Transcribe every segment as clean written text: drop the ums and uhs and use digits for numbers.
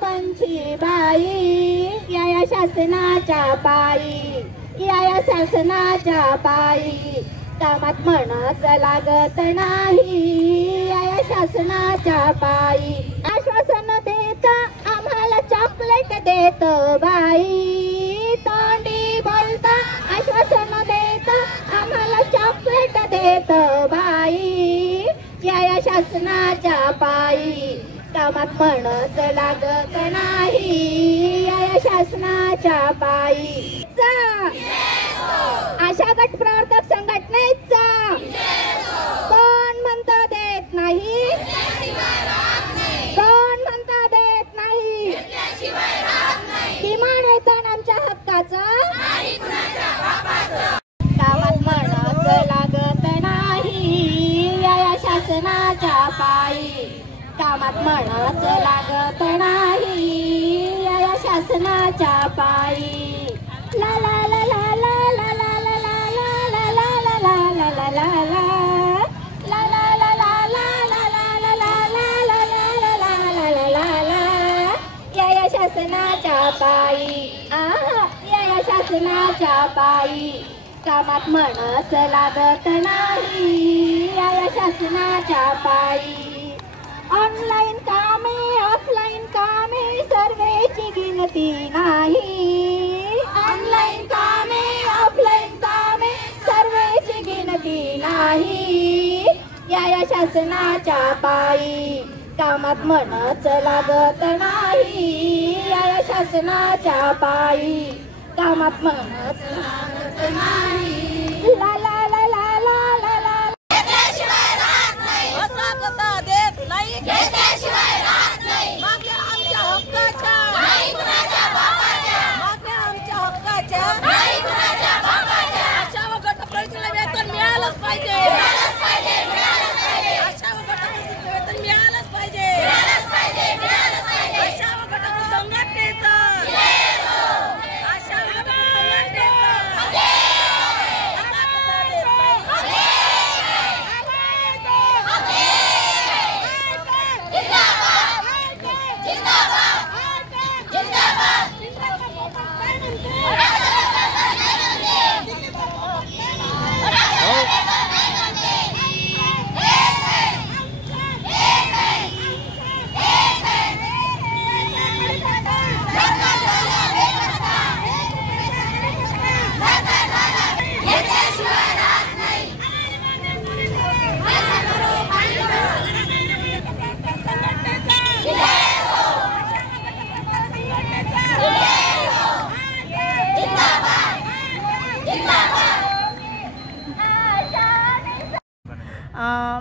पंछी बाई या शासनाच्या पायी या शासनाच्या पायी कामात मनच लागत नाही या शासनाच्या पायी आश्वासन देत आम्हाला चॉकलेट देत बाई तोंडी बोलता आश्वासन देत आम्हाला चॉकलेट देत बाई या शासनाच्या पायी कामात मनच लागत नाही या शासनाच्या पायी आशा गट प्रवर्तक संघटनेचा कोण म्हणता देत नाही कोण म्हणता देत नाही किमान वेतन आमच्या हक्काचं कामात मनच लागत नाही या शासनाच्या पायी कामात मनच लागत नाही या शासनाच्या पायी ला ला ला ला ला ला ला ला ला ला ला ला ला ला या शासनाच्या पायी या शासनाच्या पायी कामात मनच लागत नाही या शासनाच्या पायी ऑनलाईन कामे ऑफलाईन कामे सर्वेची गिनती नाही ऑनलाईन कामे ऑफलाईन कामे सर्वेची गिनती नाही या शासनाच्या पायी कामात मनच लागत नाही या शासनाच्या पायी कामात मनच लागत नाही ला ला ला ला ला ला ला घेतल्याशिवाय राहत नाही असा कसा देत नाही घेतल्याशिवाय राहत नाही मागण्या आमच्या हक्काच्या नाही कुणाच्या बापाच्या मागण्या आमच्या हक्काच्या नाही कुणाच्या बापाच्या अशा व गटप्रवर्तकाला वेतन मिळालंच पाहिजे मिळालंच पाहिजे मिळालंच पाहिजे अशा व गटप्रवर्तकाला वेतन मिळालंच पाहिजे मिळालंच पाहिजे मिळालंच पाहिजे अशा व गटप्रवर्तक संघटनेचं अशा व गटप्रवर्तक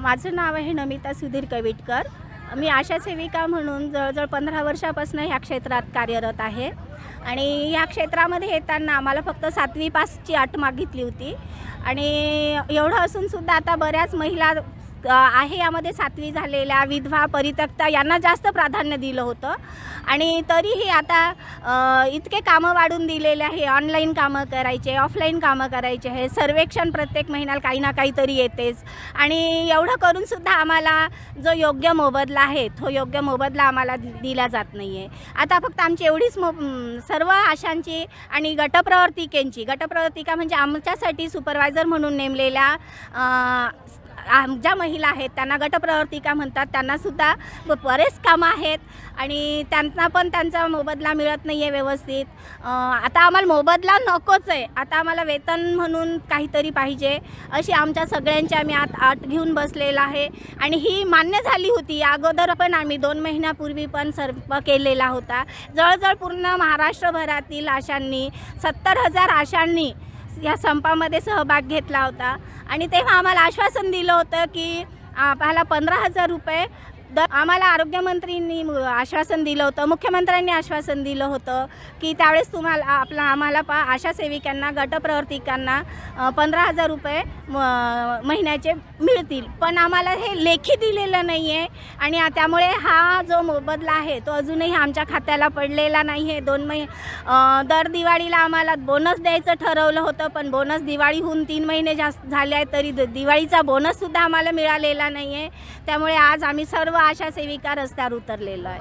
माझं नाव आहे नमिता सुधीर कविटकर। मी आशा सेविका म्हणून जवळजवळ 15 वर्षापासून ह्या क्षेत्रात कार्यरत आहे आणि ह्या क्षेत्रामध्ये येताना आम्हाला फक्त 7वी पासची अट मागितली होती आणि एवढं असून सुद्धा आता बऱ्याच महिला आहे यामध्ये 7वी झालेल्या विधवा परित्यक्ता यांना जास्त प्राधान्य दिलं होतं आणि तरीही आता इतके कामं वाढून दिलेले आहे। ऑनलाईन कामं करायचे, ऑफलाईन कामं करायचे आहे, सर्वेक्षण प्रत्येक महिन्याला काही ना काहीतरी येतेच आणि एवढं करून सुद्धा आम्हाला जो योग्य मोबदला आहे तो योग्य मोबदला आम्हाला दिला जात नाही आहे। आता फक्त आमची एवढीच सर्व आशांची आणि गटप्रवर्तिका म्हणजे आमच्यासाठी सुपरवायझर म्हणून नेमलेल्या ज्या महिला आहेत त्यांना गटप्रवर्तिका म्हणतात, त्यांनासुद्धा बरेच कामं आहेत आणि त्यांना पण त्यांचा मोबदला मिळत नाही आहे व्यवस्थित। आता आम्हाला मोबदला नकोच आहे, आता आम्हाला वेतन म्हणून काहीतरी पाहिजे अशी आमच्या सगळ्यांची आम्ही अट घेऊन बसलेला आहे आणि ही मान्य झाली होती। अगोदर पण आम्ही 2 महिन्यापूर्वी पण सर्व केलेला होता। जवळजवळ पूर्ण महाराष्ट्रभरातील आशांनी 70,000 आशांनी या संपामध्ये सहभाग घेतला होता आणि तेव्हा आम्हाला आश्वासन दिलं होतं की आम्हाला 15,000 रुपये आम्हाला आरोग्यमंत्रींनी आश्वासन दिलं होतं, मुख्यमंत्र्यांनी आश्वासन दिलं होतं की त्यावेळेस तुम्हाला आम्हाला आशा सेविकांना गटप्रवर्तिकांना 15,000 रुपये महिन्याचे मिळतील, पण आम्हाला हे लेखी दिलेलं नाही आहे आणि त्यामुळे हा जो मोबदला आहे तो अजूनही आमच्या खात्याला पडलेला नाही आहे। दर दिवाळीला आम्हाला बोनस द्यायचं ठरवलं होतं, पण बोनस दिवाळीहून 3 महिने जास्त झाले आहेत तरी दिवाळीचा बोनससुद्धा आम्हाला मिळालेला नाही आहे। त्यामुळे आज आम्ही सर्व आशा सेविका रस्त्यावर उतरलेलो आहे।